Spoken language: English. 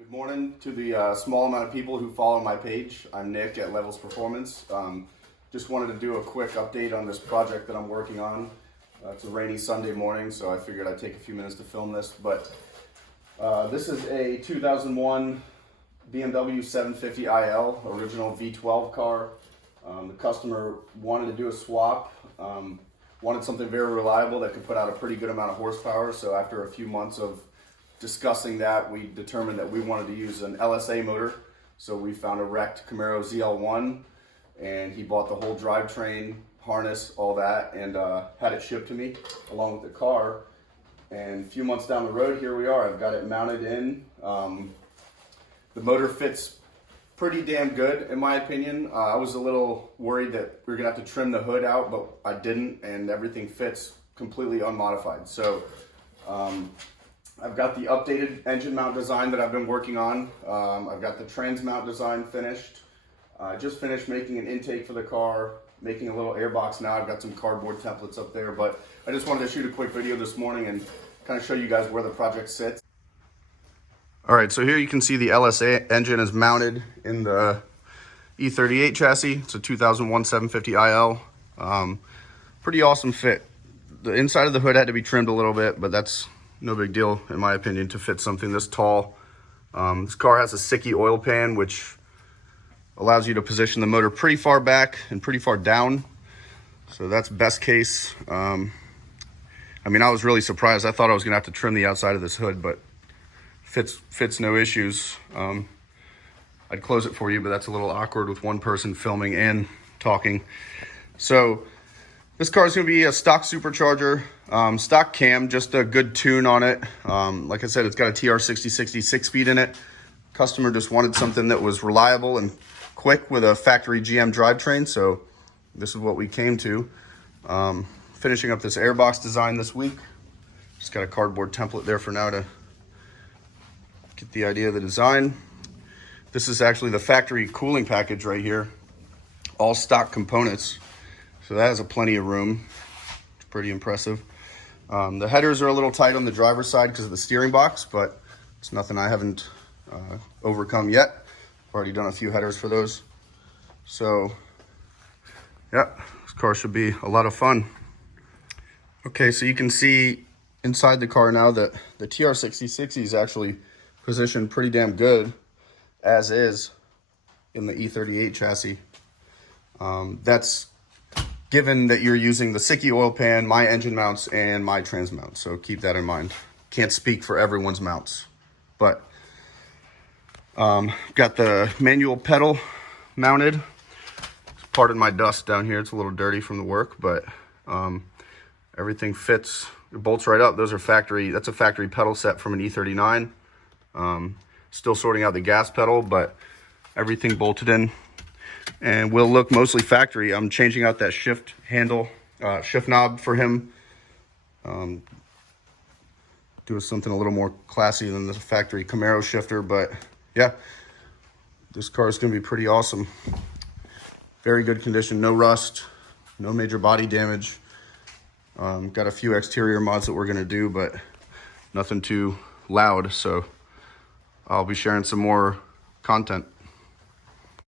Good morning to the small amount of people who follow my page. I'm Nick at Levels Performance. Just wanted to do a quick update on this project that I'm working on. It's a rainy Sunday morning, so I figured I'd take a few minutes to film this. But this is a 2001 BMW 750 IL, original V12 car. The customer wanted to do a swap, wanted something very reliable that could put out a pretty good amount of horsepower. So after a few months of discussing that, we determined that we wanted to use an LSA motor. So we found a wrecked Camaro ZL1, and he bought the whole drivetrain, harness, all that, and had it shipped to me along with the car. And a few months down the road, here we are. I've got it mounted in. The motor fits pretty damn good, in my opinion. I was a little worried that we were gonna have to trim the hood out, but I didn't, and everything fits completely unmodified. So I've got the updated engine mount design that I've been working on. I've got the trans mount design finished. I just finished making an intake for the car, making a little airbox now. I've got some cardboard templates up there, but I just wanted to shoot a quick video this morning and kind of show you guys where the project sits. All right, so here you can see the LSA engine is mounted in the E38 chassis. It's a 2001 750 IL. Pretty awesome fit. The inside of the hood had to be trimmed a little bit, but that's no big deal, in my opinion, to fit something this tall. This car has a Sickie oil pan, which allows you to position the motor pretty far back and pretty far down. So that's best case. I mean, I was really surprised. I thought I was gonna have to trim the outside of this hood, but fits no issues. I'd close it for you, but that's a little awkward with one person filming and talking. So this car is going to be a stock supercharger, stock cam, just a good tune on it. Like I said, it's got a TR6060 6-speed in it. Customer just wanted something that was reliable and quick with a factory GM drivetrain, so this is what we came to. Finishing up this airbox design this week. Just got a cardboard template there for now to get the idea of the design. This is actually the factory cooling package right here. All stock components. So that has a plenty of room. It's pretty impressive. The headers are a little tight on the driver's side because of the steering box, but it's nothing I haven't overcome yet. I've already done a few headers for those. So yeah, this car should be a lot of fun. Okay, so you can see inside the car now that the TR6060 is actually positioned pretty damn good as is in the E38 chassis. That's given that you're using the Sickie oil pan, my engine mounts, and my trans mount. So keep that in mind. Can't speak for everyone's mounts, but got the manual pedal mounted. Pardon my dust down here. It's a little dirty from the work, but everything fits. It bolts right up. Those are factory. That's a factory pedal set from an E39. Still sorting out the gas pedal, but everything bolted in and will look mostly factory. I'm changing out that shift handle, shift knob for him. Doing something a little more classy than the factory Camaro shifter, but yeah, this car is going to be pretty awesome. Very good condition, no rust, no major body damage. Got a few exterior mods that we're going to do, but nothing too loud, so I'll be sharing some more content.